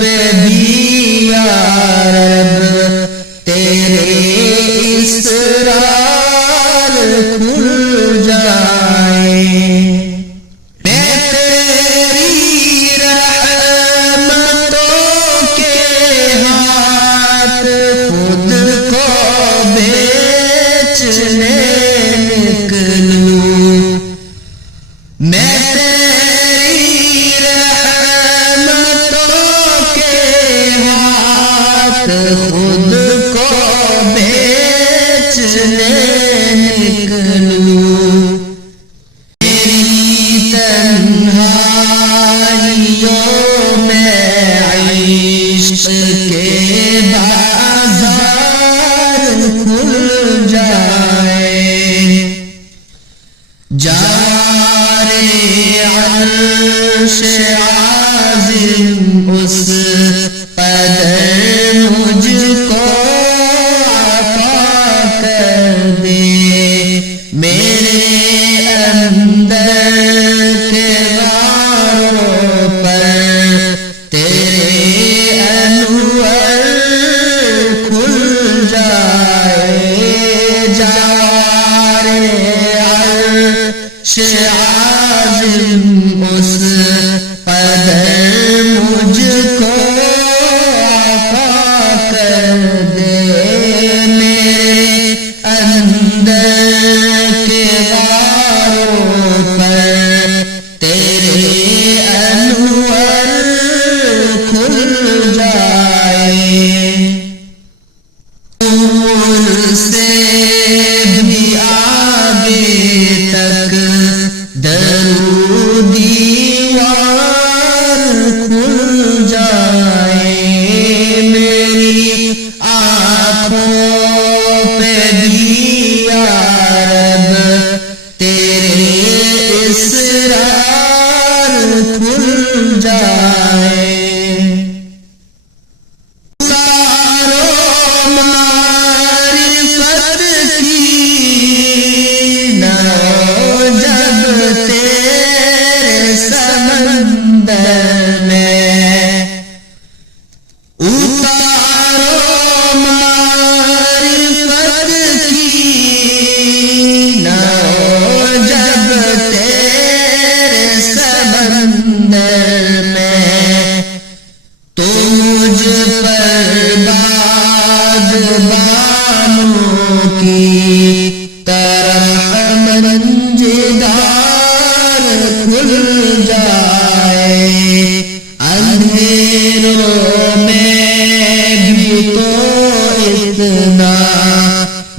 پہ بھی یا رب تیرے اسرار کھل جائیں، میں تیری رحمتوں کے ہاتھ خود کو بیچنے نکلوں، میں تیری رحمتوں کے ہاتھ خود کو بیچنے نکلوں، میری تنہائیوں میں عشق کے بازار کھل جائیں، جارے عرش عظیم اس قدر مجھ کو عطا کر دے، میرے اندر کے غاروں پر تیرے انوار کھل جائے، جارے عرش عظیم اس قدر مجھ کو عطا کر دے، میرے اندر کے غاروں پر تیرے انوار کھل جائے، دور سے بھی آگے تک درود دیوار کھل جائے، میری آنکھوں پہ بھی یا رب تیرے اسرار کھل جائے،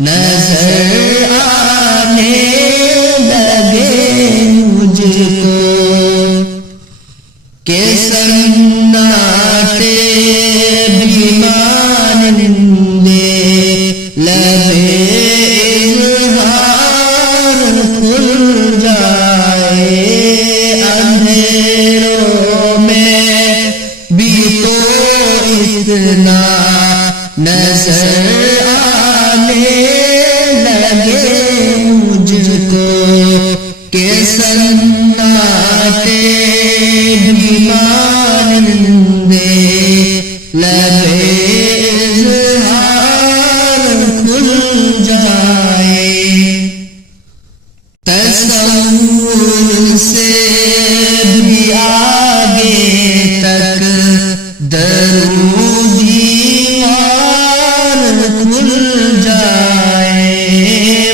نظر آنے لگے مجھ کو کہ سناٹے بھی مانندے لبے اظہار کھل جائے، اندھیروں میں بھی تو اتنا نظر لگے مجھ کو کہ سناٹے بھی مانندے لبے اظہار کھل جائے، تصور سے بھی آگے تک درود دیوار کھل جائے،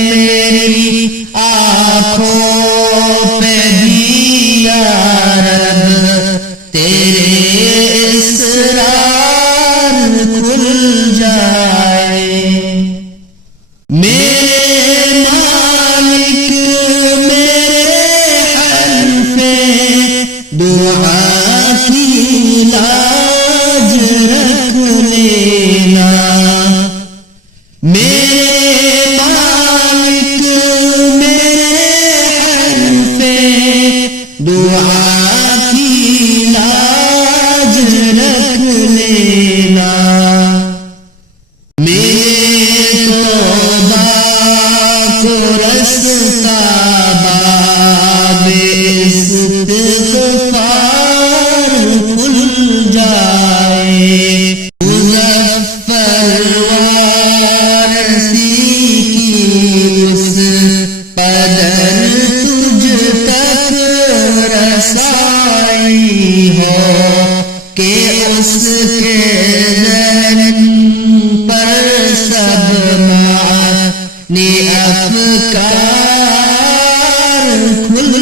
میری آنکھوں پہ بھی یا رب تیرے اسرار کھل جائے، میرے مالک میرے حلف دعا کی لاج رکھ لینا، میرے مالک میرے حلف دعا کی لاج رکھ لینا، میرے توبہ کو رستا باب استغفار کھل جائے، اس کے ذہن پر سب معانی افکار کھل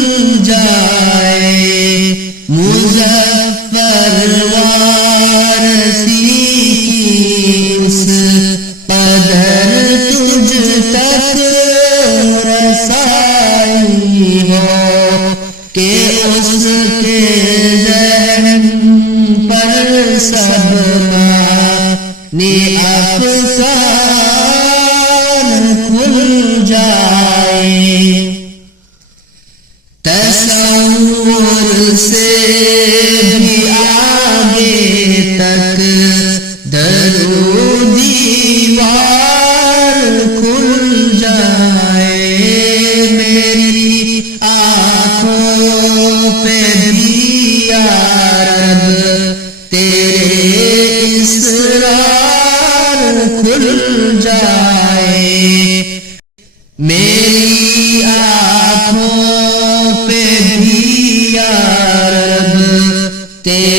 جائے مظفر وارثی کی اس قدر تجھ تک رسائی ہو کہ اس کے ذہن پر سب معانی افکار کھل جائے تصور سے بھی آگے تک درو دیوار کھل جائے میری آنکھوں پہ بھی یا رب تیرے اسرار کھل جائے میری آنکھوں پہ بھی یا رب تیرے